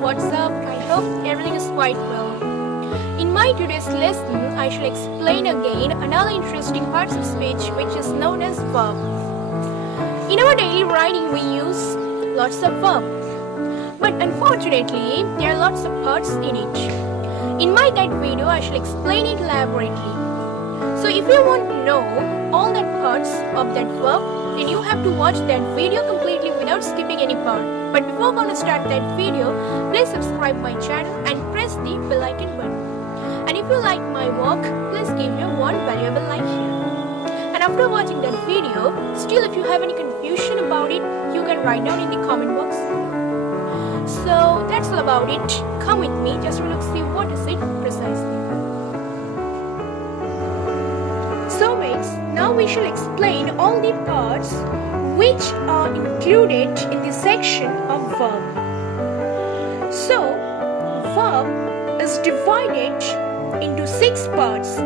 what's up? I hope everything is quite well. In my today's lesson, I shall explain again another interesting part of speech which is known as verb. In our daily writing, we use lots of verb, but unfortunately, there are lots of parts in it. In my that video, I shall explain it elaborately. So if you want to know all that parts of that verb, then you have to watch that video completely without skipping any part. But before going to start that video, please subscribe my channel and press the bell icon button. And if you like my work, please give me one valuable like here. And after watching that video, still if you have any confusion about it, you can write down in the comment box. So that's all about it. Come with me, just to look see what is it precisely. So mates, now we shall explain all the parts which are included in the section of verb. So, verb is divided into 6 parts.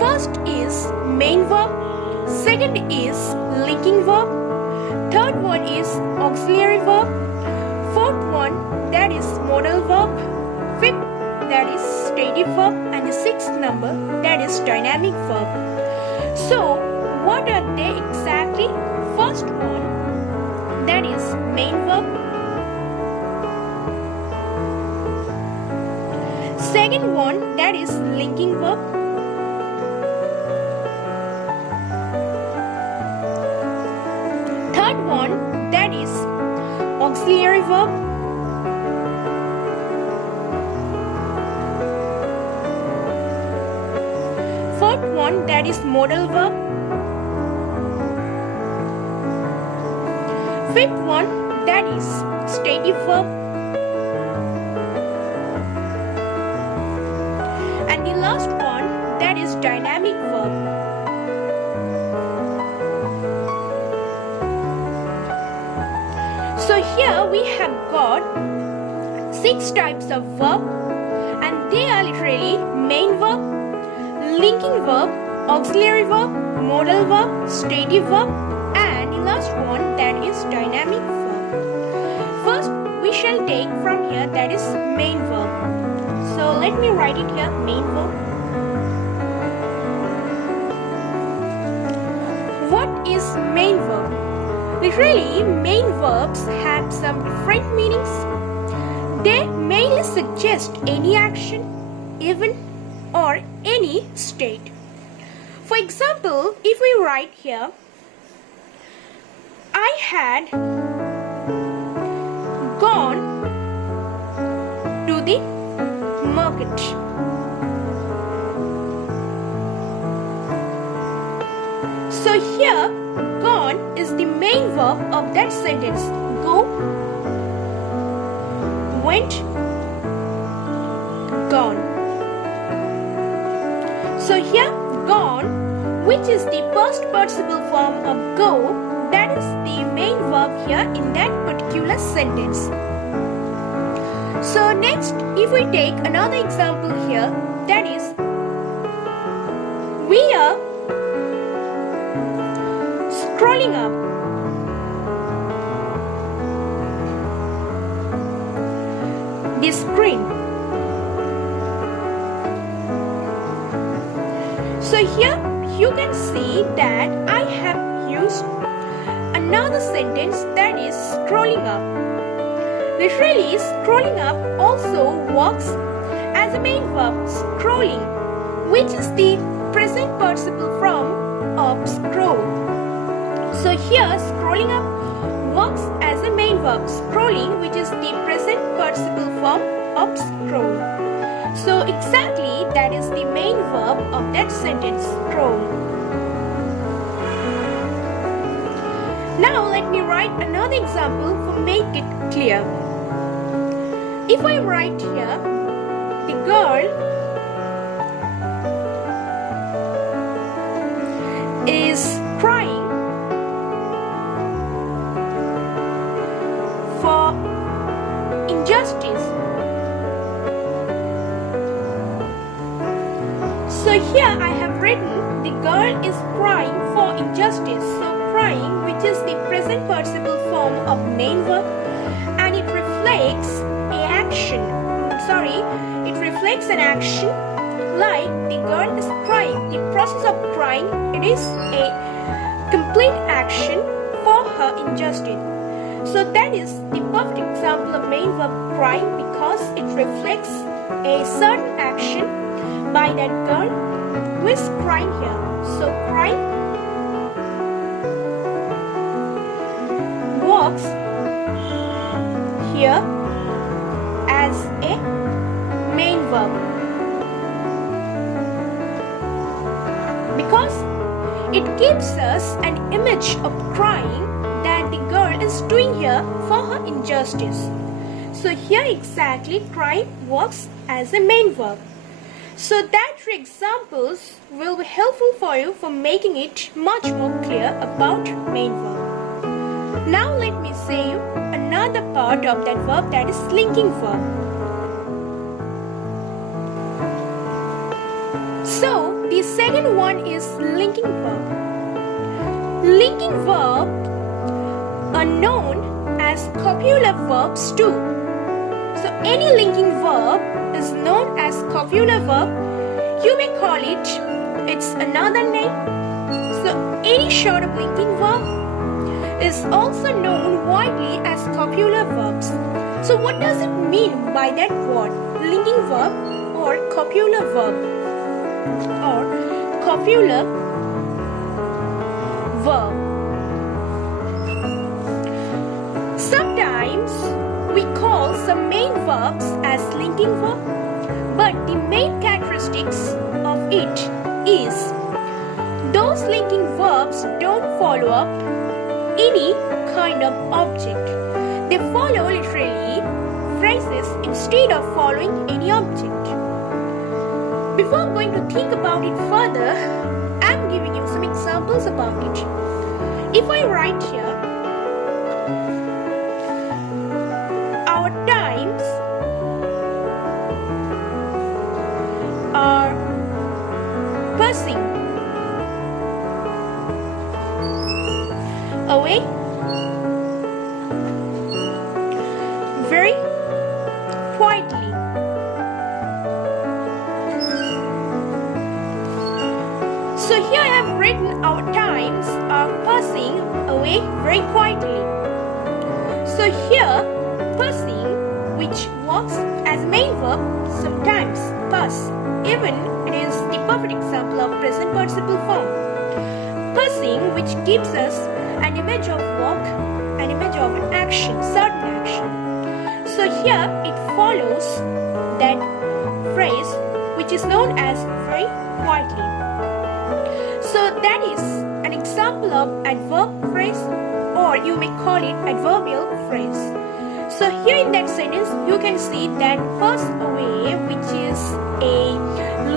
First is main verb, second is linking verb, third one is auxiliary verb, fourth one that is modal verb, fifth that is stative verb, and the sixth number that is dynamic verb. So what are they exactly? First one that is main verb, second one that is linking verb, third one that is auxiliary verb, fourth one that is modal verb, fifth one that is stative verb, and the last one that is dynamic verb. So here we have got 6 types of verb, and they are literally main verb, linking verb, auxiliary verb, modal verb, stative verb, and the last one that is dynamic verb. First we shall take from here that is main verb. So let me write it here, main verb. What is main verb? Literally, main verbs have some different meanings. They mainly suggest any action, event, or any state. For example, if we write here, I had gone to the market. So here, gone is the main verb of that sentence. Go, went, gone. So here, gone, which is the past participle form of go, that is the main verb here in that particular sentence. So next, if we take another example here, that is, we are scrolling up. The screen. So here you can see that I have used another sentence that is scrolling up. Literally, scrolling up also works as a main verb, scrolling, which is the present participle form of scroll. So here, scrolling up works as a main verb, scrolling, which is the present participle form of scroll. So exactly that is the main verb of that sentence, scroll. Now let me write another example to make it clear. If I write here, the girl is crying for injustice. So here I have written the girl is crying for injustice. So crying, which is the present participle form of main verb, and it reflects action. It reflects an action. Like the girl is crying. The process of crying, it is a complete action for her injustice. So that is the perfect example of main verb crying because it reflects a certain action by that girl who is crying here. So crying works here as a main verb because it gives us an image of crying that the girl is doing here for her injustice. So here exactly crying works as a main verb. So that three examples will be helpful for you for making it much more clear about main verb. Now let me say you another part of that verb, that is linking verb. So the second one is linking verb. Linking verb are known as copular verbs too. So any linking verb is known as copular verb. You may call it its another name. So any sort of linking verb is also known widely as copular verbs. So what does it mean by that word, linking verb or copular verb or copular verb? Sometimes we call some main verbs as linking verb, but the main characteristics of it is those linking verbs don't follow up any kind of object. They follow literally phrases instead of following any object. Before going to think about it further, I'm giving you some examples about it. If I write here, our times are passing away very quietly. So here I have written our times are passing away very quietly. So here passing, which works as main verb, sometimes pass, even it is the perfect example of present participle form. Passing, which gives us an image of work, an image of an action, certain action. So here it follows that phrase which is known as very quietly. So that is an example of adverb phrase, or you may call it adverbial phrase. So here in that sentence you can see that pass away, which is a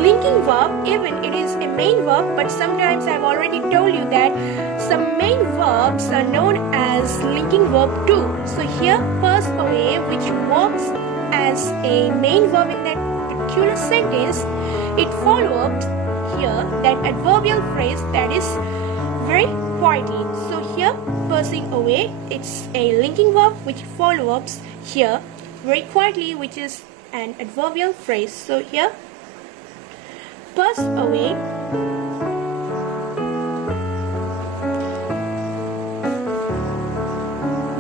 linking verb, even it is a main verb, but sometimes I've already told you that some main verbs are known as linking verb too. So here pass away, which works as a main verb in that particular sentence, it follows here that adverbial phrase that is very quietly. So here passing away, it's a linking verb which follows here very quietly, which is an adverbial phrase. So here pass away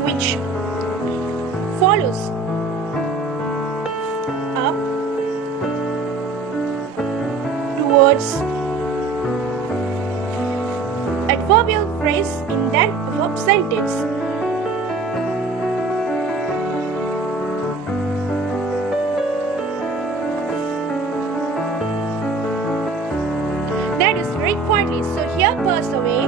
which follows up towards adverbial phrase in that verb sentence. That is very quietly. So here pass away,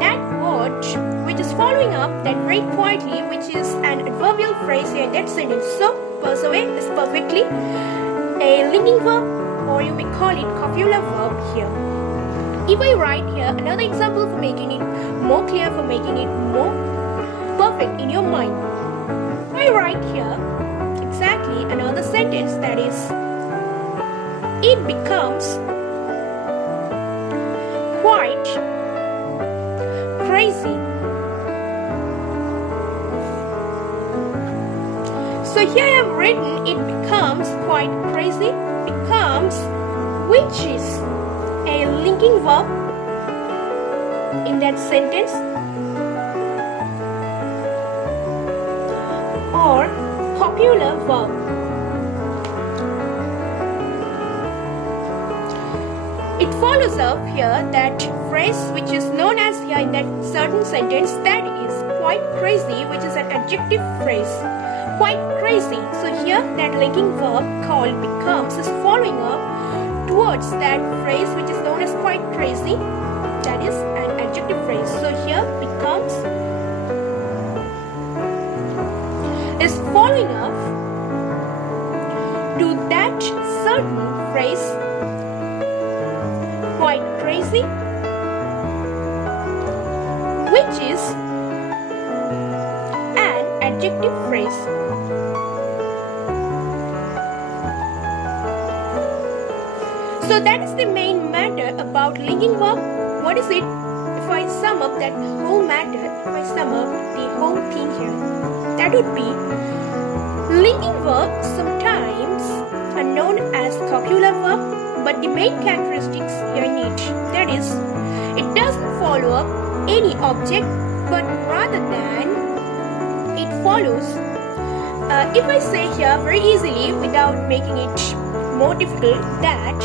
that word which is following up that very quietly, which is an adverbial phrase here in that sentence. So pass away is perfectly a linking verb, or you may call it copular verb here. If I write here another example for making it more clear, for making it more perfect in your mind, I write here exactly another sentence, that is, it becomes quite crazy. So here I have written it becomes quite crazy. Becomes, which is a linking verb in that sentence, or popular verb. It follows up here that phrase which is known as here in that certain sentence, that is quite crazy, which is an adjective phrase. Quite crazy. So here that linking verb called becomes is following up towards that phrase which is known as quite crazy. That is an adjective phrase. So here becomes is following up to that certain phrase quite crazy, which is an adjective phrase. So that is the main matter about linking verb. What is it? If I sum up that whole matter, if I sum up the whole thing here, that would be linking verbs sometimes are known as copular verb, but the main characteristics here in it, that is, it doesn't follow up any object, but rather than it follows, if I say here very easily without making it more difficult, that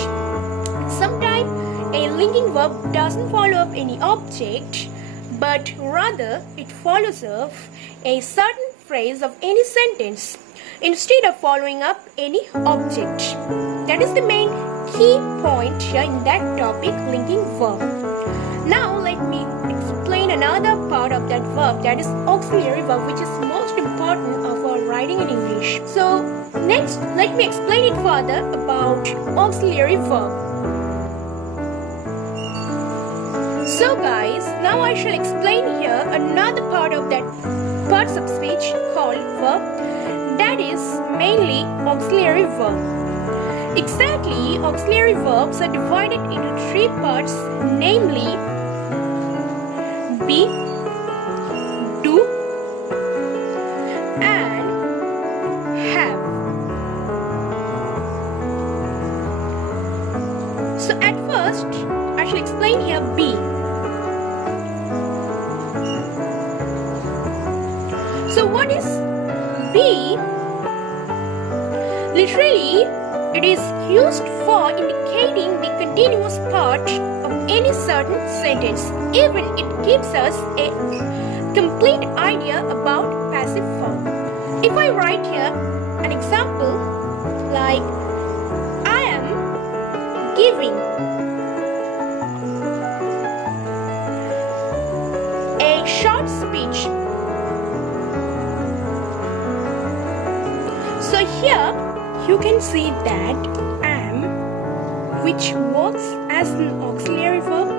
sometimes a linking verb doesn't follow up any object, but rather it follows up a certain phrase of any sentence instead of following up any object. That is the main key point here in that topic, linking verb. Now let me explain another part of that verb, that is auxiliary verb, which is most important of our writing in English. So next let me explain it further about auxiliary verb. So guys, now I shall explain here another part of that parts of speech called verb, that is mainly auxiliary verb. Exactly, auxiliary verbs are divided into three parts, namely be, do, and have. So at first, I shall explain here be. So what is be? Literally, it is used for indicating the continuous part of any certain sentence. Even it gives us a complete idea about passive form. If I write here an example like I am giving a short speech. So here you can see that am, which works as an auxiliary verb,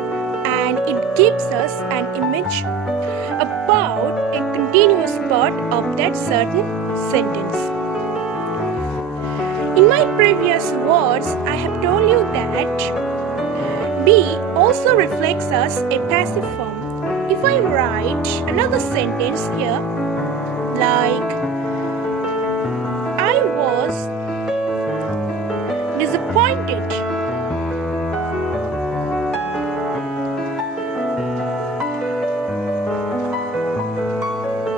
and it gives us an image about a continuous part of that certain sentence. In my previous words, I have told you that be also reflects us a passive form. If I write another sentence here like I was disappointed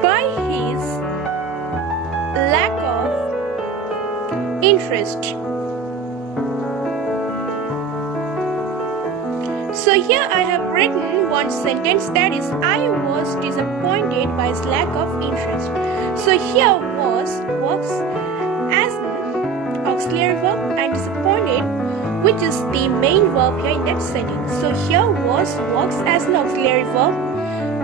by his lack of interest. So here I have written one sentence, that is I was disappointed by his lack of interest. So here was works as an auxiliary verb and disappointed, which is the main verb here in that sentence. So here was works as an auxiliary verb,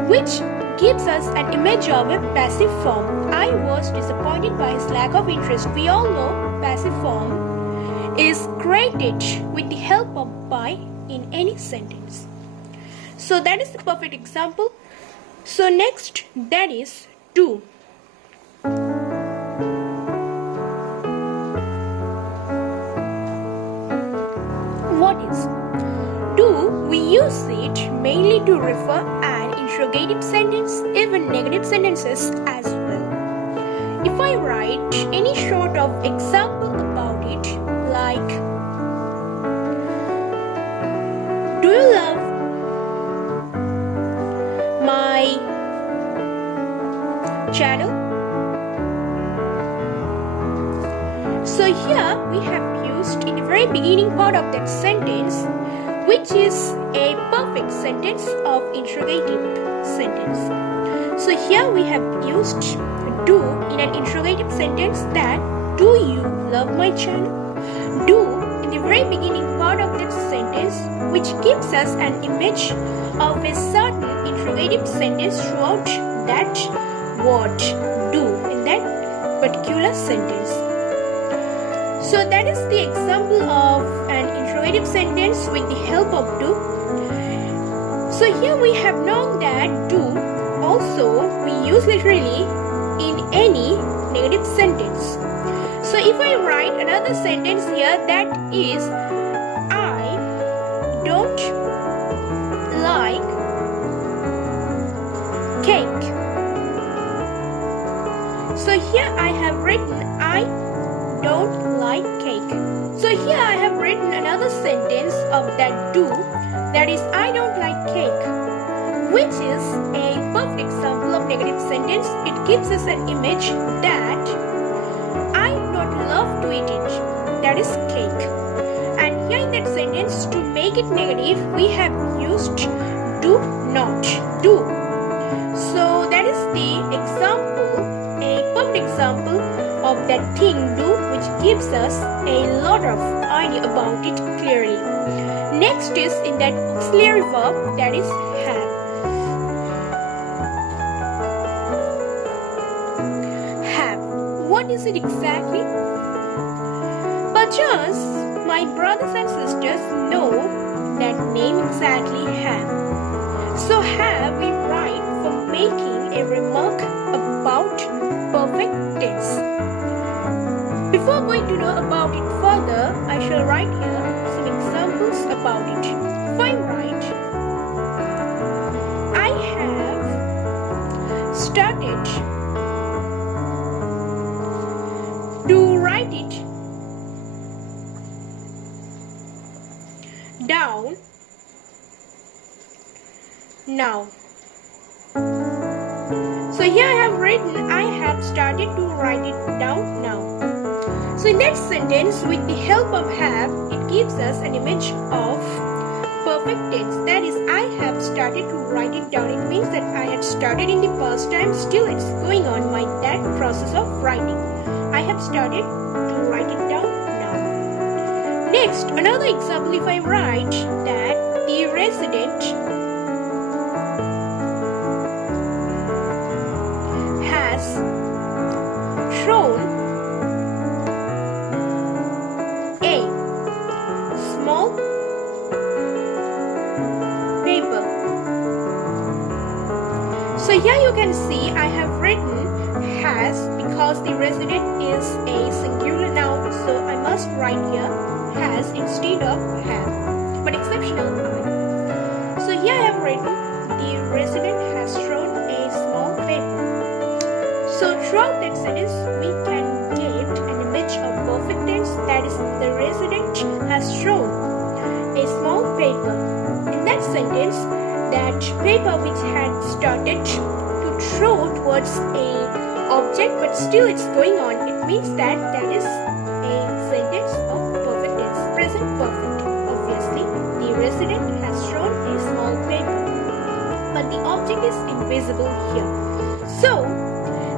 which gives us an image of a passive form. I was disappointed by his lack of interest. We all know passive form is created with the help of by in any sentence. So that is the perfect example. So next, that is do. What is do? We use it mainly to refer an interrogative sentence, even negative sentences as well. If I write write any sort of example about it, like, do you love my channel? So here we have used in the very beginning part of that sentence, which is a perfect sentence of interrogative sentence. So here we have used do in an interrogative sentence, that do you love my channel? Do in the very beginning part of that sentence, which gives us an image of a certain interrogative sentence throughout that word do in that particular sentence. So that is the example of an interrogative sentence with the help of do. So here we have known that do also we use literally in any negative sentence. So if I write another sentence here, that is, I don't like cake. So here I have written I don't like cake. So here I have written another sentence of that do, that is, I don't like cake, which is a perfect example of negative sentence. It gives us an image that I don't love to eat it, that is cake. And here in that sentence, to make it negative, we have used do not do. So that is the example, a perfect example of that thing do, which gives us a lot of idea about it clearly. Next is in that auxiliary verb, that is have. Have. What is it exactly? Perchance my brothers and sisters know that name exactly, have. So have we write for making a remark about perfect tense. Before going to know about it further, I shall write here some examples about it. If I write, I have started to write it down now. So here I have written, I have started to write it down now. So in that sentence, with the help of have, it gives us an image of perfect tense. That is, I have started to write it down. It means that I had started in the past time, still it's going on that process of writing. I have started to write it down now. Next, another example, if I write that the resident has thrown a small paper. So here you can see I have written has because the resident is a singular noun, so I must write here has instead of have, but exceptional I. So here I have written the resident has thrown a small paper. So throughout that sentence, we can get an image of perfect tense, that is, the resident has thrown a small paper. In that sentence, that paper which had started to throw towards a object, but still it's going on, it means that is a sentence of perfect tense, present perfect. Obviously, the resident has thrown a small paper, but the object is invisible here. So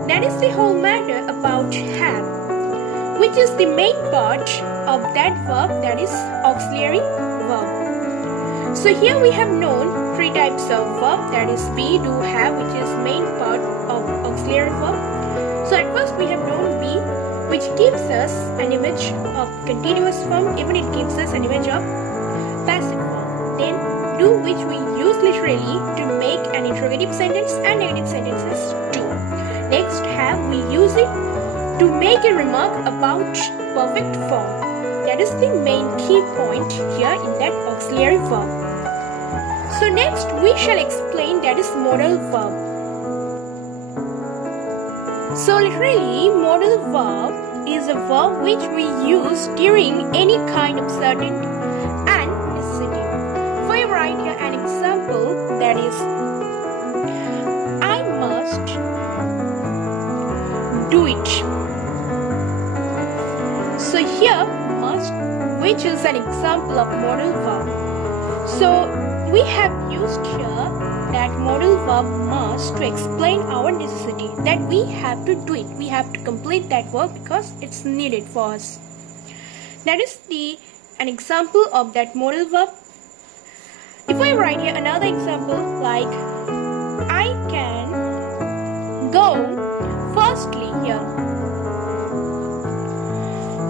that is the whole matter about have, which is the main part of that verb, that is auxiliary verb. So here we have known three types of verb, that is be, do, have, which is main part of auxiliary verb. So at first we have known be, which gives us an image of continuous form, even it gives us an image of passive form. Then do, which we use literally to make an interrogative sentence and negative sentences do. Next, have, we use it to make a remark about perfect form. That is the main key point here in that auxiliary verb. So next, we shall explain that is modal verb. So literally, modal verb is a verb which we use during any kind of certainty and necessity. For you write here an example, that is, I must do it. So here, must, which is an example of modal verb. So we have used here that modal verb must to explain our necessity, that we have to do it, we have to complete that work because it's needed for us. That is an example of that modal verb. If I write here another example, like I can go firstly here.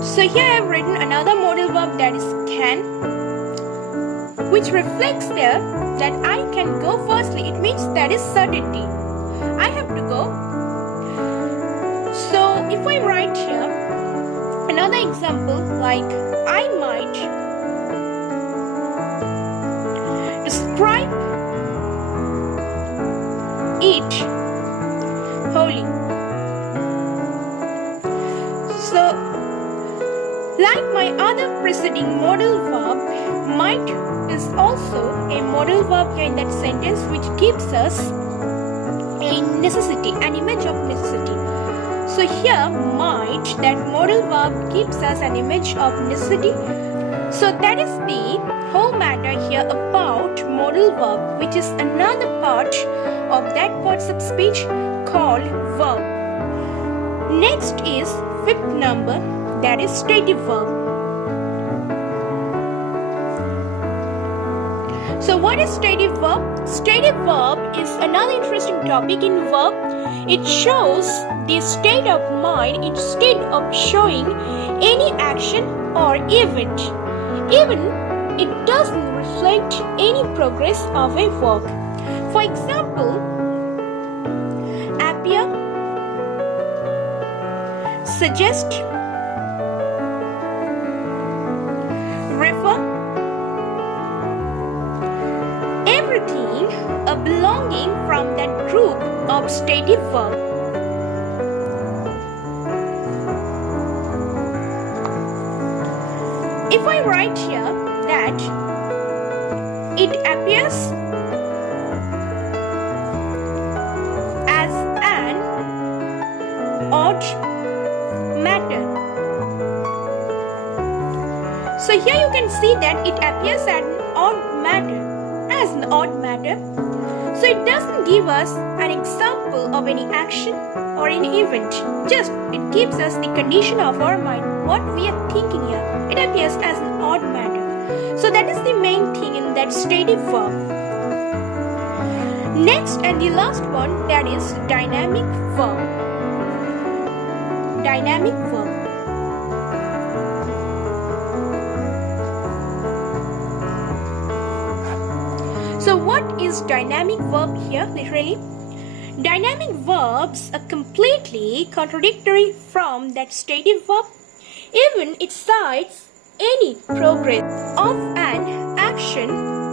So here I have written another modal verb, that is can, which reflects there that I can go firstly. It means that is certainty. I have to go. So if I write here another example, like I might describe it wholly. So like my other preceding modal verb, might is also a modal verb here in that sentence, which gives us a necessity, an image of necessity. So here, might, that modal verb gives us an image of necessity. So that is the whole matter here about modal verb, which is another part of that parts of speech called verb. Next is fifth number, that is stative verb. So what is stative verb? Stative verb is another interesting topic in verb. It shows the state of mind instead of showing any action or event. Even it doesn't reflect any progress of a work. For example, appear, suggest, refer, everything a belonging from that group of stative verb. If I write here that it appears as an odd matter. So here you can see that it appears as an odd matter. So it doesn't give us an example of any action or any event. Just it gives us the condition of our mind, what we are thinking here. It appears as an odd matter. So that is the main thing in that stative verb. Next and the last one, that is dynamic verb. Dynamic verb. So what is dynamic verb here literally? Dynamic verbs are completely contradictory from that stative verb. Even it cites any progress of an action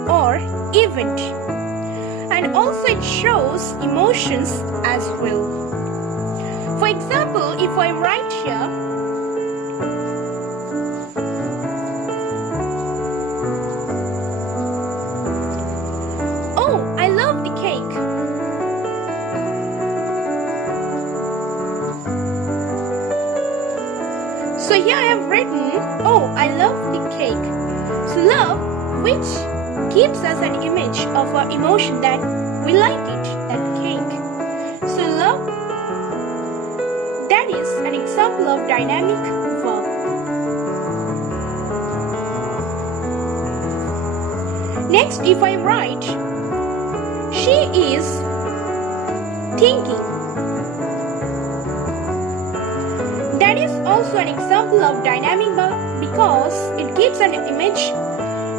or event. And also it shows emotions as well. For example, if I write here, oh, I love the cake. So here I have written, oh, I love the cake. So love, which gives us an image of our emotion that we like it, that cake. So love, that is an example of dynamic verb. Next, if I write, she is thinking. That is also an example of dynamic verb because it gives an image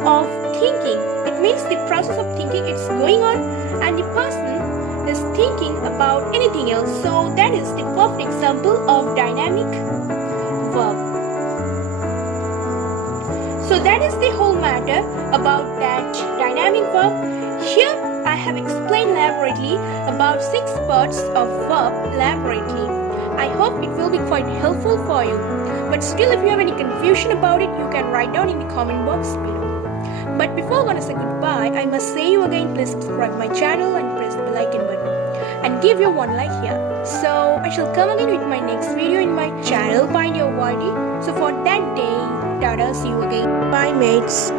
of thinking. It means the process of thinking is going on and the person is thinking about anything else. So that is the perfect example of dynamic verb. So that is the whole matter about that dynamic verb. Here I have explained elaborately about 6 parts of verb elaborately. I hope it will be quite helpful for you. But still, if you have any confusion about it, you can write down in the comment box below. But before I'm gonna say goodbye, I must say you again, please subscribe my channel and press the bell icon button and give your one like here. So I shall come again with my next video in my channel pioneeryt. So for that day, Tada, see you again. Bye mates.